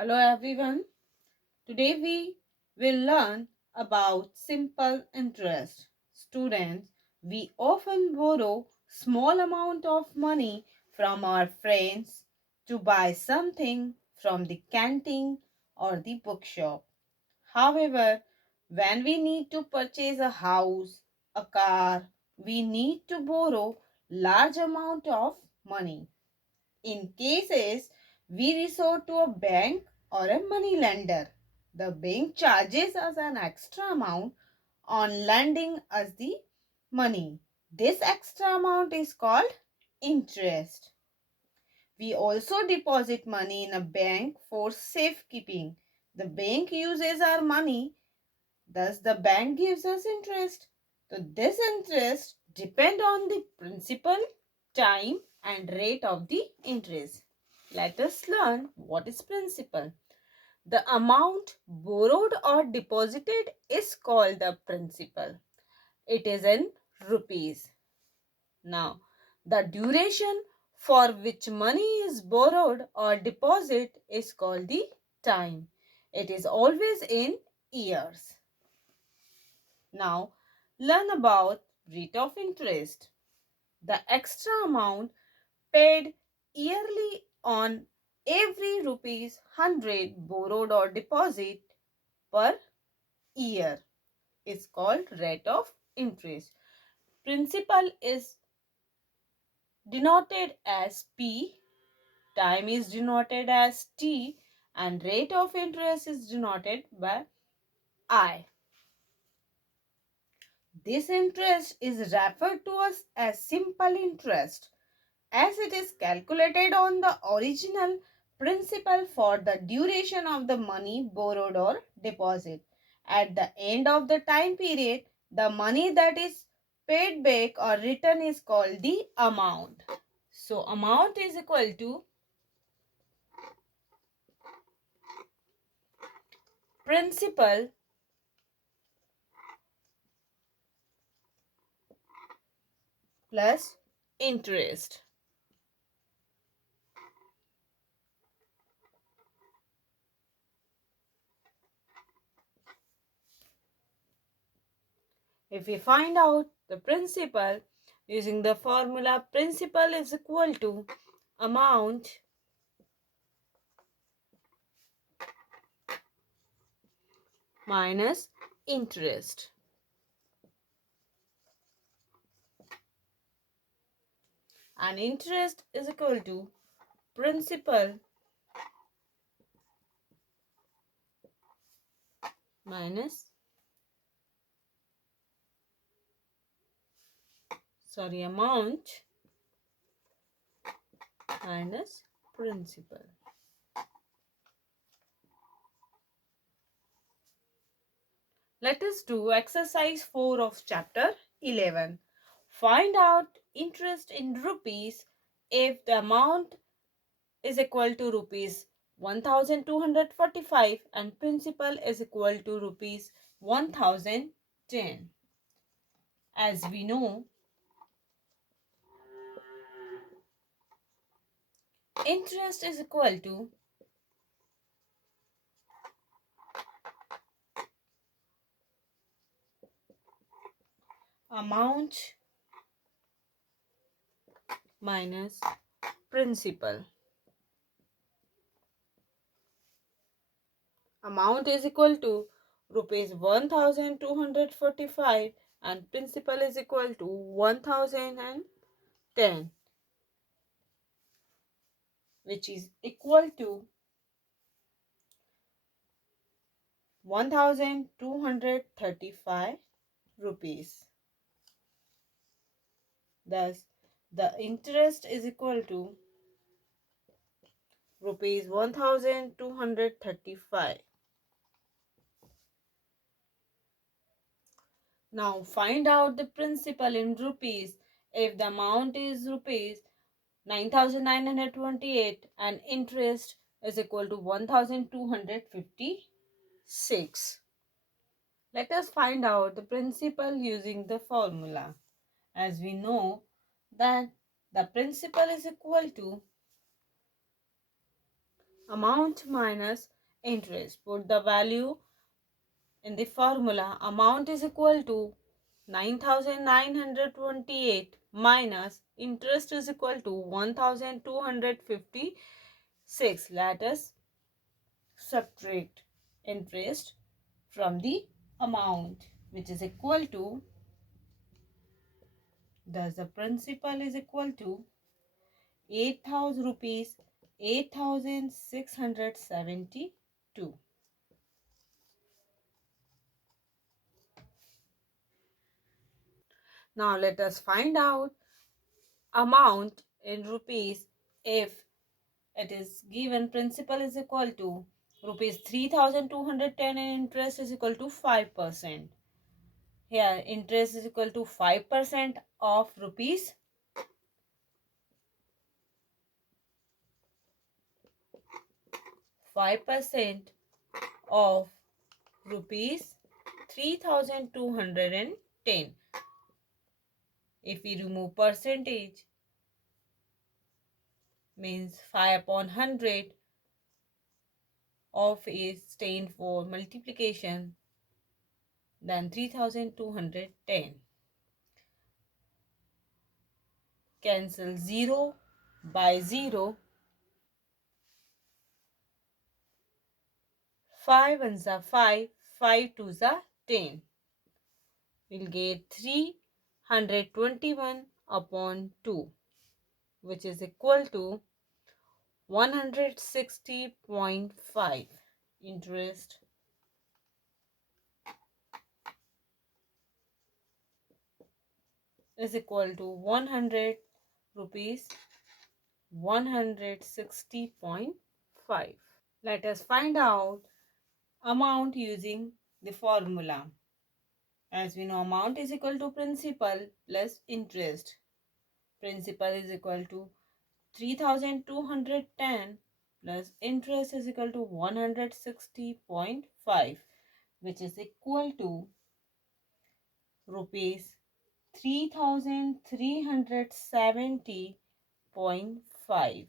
Hello everyone. Today we will learn about simple interest. Students, we often borrow small amount of money from our friends to buy something from the canteen or the bookshop. However, when we need to purchase a house, a car, we need to borrow large amount of money. In cases we resort to a bank or a money lender, the bank charges us an extra amount on lending us the money. This extra amount is called interest. We also deposit money in a bank for safekeeping. The bank uses our money, thus the bank gives us interest. So this interest depend on the principal, time and rate of the interest. Let us learn what is principal. The amount borrowed or deposited is called the principal. It is in rupees. Now, the duration for which money is borrowed or deposit is called the time. It is always in years. Now, learn about rate of interest. The extra amount paid yearly on every rupees 100 borrowed or deposit per year is called rate of interest. Principal is denoted as P, time is denoted as T, and rate of interest is denoted by I. This interest is referred to as simple interest as it is calculated on the original principal for the duration of the money borrowed or deposit. At the end of the time period, the money that is paid back or return is called the amount. So, amount is equal to principal plus interest. If we find out the principal using the formula, principal is equal to amount minus interest. And interest is equal to principal minus amount minus principal. Let us do exercise 4 of chapter 11. Find out interest in rupees if the amount is equal to rupees 1245 and principal is equal to rupees 1010. As we know, interest is equal to amount minus principal. Amount is equal to rupees 1245 and principal is equal to 1010, which is equal to 1235 rupees. Thus, the interest is equal to rupees 1235. Now find out the principal in rupees if the amount is rupees 9928 and interest is equal to 1256. Let us find out the principal using the formula. As we know that the principal is equal to amount minus interest. Put the value in the formula. Amount is equal to 9,928 minus interest is equal to 1,256. Let us subtract interest from the amount, which is equal to, thus the principal is equal to 8,000 rupees, 8,672. Now let us find out amount in rupees. If it is given principal is equal to rupees 3,210 and interest is equal to 5%. Here interest is equal to 5% of rupees 5% of rupees 3,210. If we remove percentage, means 5 upon 100 of is stand for multiplication, then 3,210. Cancel 0 by 0. 5 ones are 5, 5 twos are 10. We'll get 321 upon 2, which is equal to 160.5. Interest is equal to 100 rupees, 160.5. Let us find out amount using the formula. As we know, amount is equal to principal plus interest. Principal is equal to 3,210 plus interest is equal to 160.5, which is equal to rupees 3,370.5.